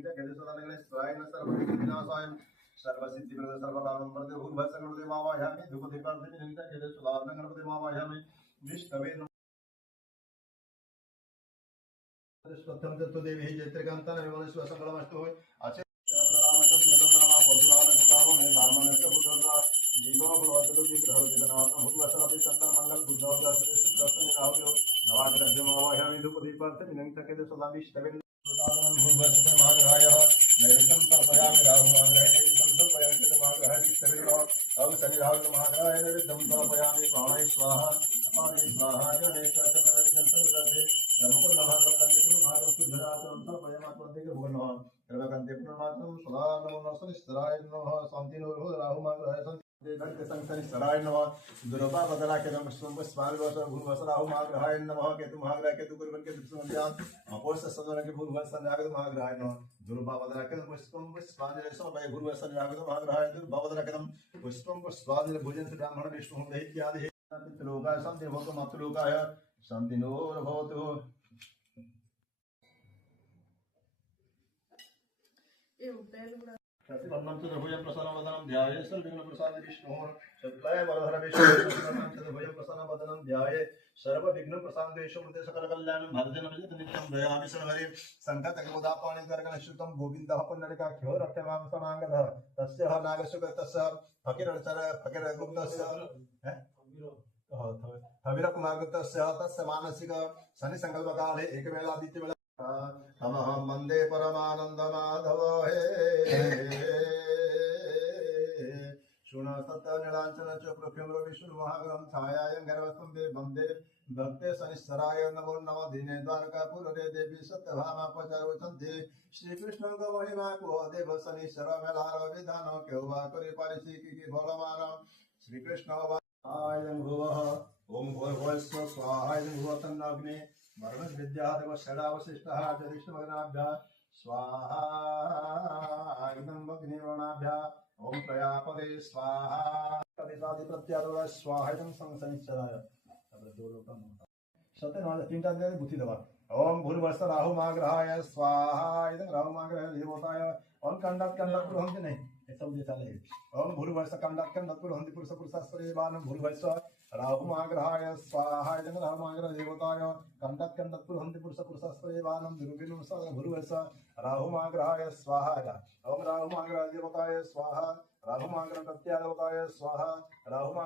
विनंत्या केले सदानगणे स्वाय न सर्वविघ्नविनाशाय सर्वसिद्धिप्रद सर्वकामं प्रदे भूर्भुवस्सुगणपति मावायामि धूपदीपार्थं विनंत्या केले सदानगणपति मावायामि विष्णवे स्वत्थं तत्तु देवी जैत्रकान्तान विमलस्व संगलमस्तु आचे रामकं नरनाम परशुरामकं राममे ब्राह्मणस्य पुत्रः जीवो भवतु विग्रहविदनाथ भूर्भुवस्सुरपि चन्द्र मंगल बुद्धवदस्तु दर्शने राहुलो नवाग्रहमावायामि धूपदीपार्थं विनंत्या केले सदा विष्णवे साधनं भूर्भुवस्सुते महाग्रहाय नैवेद्यं समर्पयामि राहुमाग्रहे नैवेद्यं समर्पयामि महाग्रहाय विष्णवे नमः शनि राहुल महाग्रहाय नैवेद्यं समर्पयामि प्राणाय स्वाहा अपाने स्वाहा गणेशाय नैवेद्यं समर्पयामि मुकुंद महागणपति महागणपतिधरातं समर्पयामि भुवनः सर्वकन्ते पुनर्मात्रं सदा नमो नमः स्थराय नमः शान्तिनो राहुमाग्रहाय दंत संसनि सराय नमः दुर्वा बदला के नमः स्वंभ स्वागत भूर्भुवस्सु राहुमाग्रहाय नमः केतु महाग्रह केतु गुरुवन केतु संध्यान अपोष सदन के भूर्भुवस्सु नागद महाग्रहाय नमः दुर्वा बदला के पुष्पम पुष्पांजलि समर्पय भूर्भुवस्सु नागद महाग्रहाय दुर्वा बदला के पुष्पम पुष्पांजलि भोजन से ब्राह्मण विष्णु दैत्यादि पितृलोकाय शान्ति भवतु मातृलोकाय शान्तिनो भवतु सत्यवन्नं च द्रभुजं प्रसन्नवदनं ध्याये सर्वविघ्नप्रसाद विष्णोः शुक्लाय वरदहर विष्णुः द्रभुजं प्रसन्नवदनं ध्याये सर्वविघ्नप्रसाद विष्णुः सकलकल्याणं भजनमजित नित्यं दयामि सर्वरे संकटकमोदापाणिकर्गणश्रुतं गोविन्दः पुण्डरीकाख्यो रक्तमां समाङ्गदः तस्य नागसुगतस्य फकीरगुप्तस्य हविरकुमारगुप्तस्य तस्य मानसिक शनिसङ्कल्पकाले एकवेलादित्यवेला तमहं वन्दे परमानन्दमाधव हे शृणसत्यनीलाञ्चन च पृथ्वीं विष्णुमहागं छायायं गर्भस्तुं वन्दे भक्ते शनिश्चराय नमो नमः दिने द्वारकापुरे देवी सत्यभामा पचारोचन्ति श्रीकृष्ण महिमा को देव शनिश्चर मेलार विधान क्यों वा करे पारिषिकी की भोलमान श्रीकृष्ण आयं भुवः ओम भूर्भुवस्सुः स्वाहायं भुवः तन्नाग्ने वरुण विद्यादेव षडावशिष्टः जरिष्ठमग्नाभ्यः स्वाहा इदं भग्निवर्णाभ्यः ओम प्रयापदे स्वाहा कवितादि प्रत्यारोह स्वाहा इदं संसनिश्चराय तब दो लोकम सत्यनारायण तीनटा दे बुद्धि दवा ओम भूर्भुवस्सुः राहुमाग्रहाय स्वाहा इदं राहुमाग्रहाय देवताय ओम कंडात पुरोहन्ति नहीं सब जैसा ले ओम भूर्भुवस्सुः कंडात पुरोहन्ति पुरुष पुरुषास्त्रेवान भूर्भुवस्सुः राहुमाग्रहाय स्वाहा इदं राहुमाग्रहाय देवताय कंडात पुरोहन्ति पुरुष पुरुषास्त्रेवान भूर्भुवस्सुः राहुमाग्रहाय स्वाहा ओम राहुमाग्रहाय देवताय स्वाहा राहुमाग्रह प्रत्यादेवताय स्वाहा राहुमाग्रह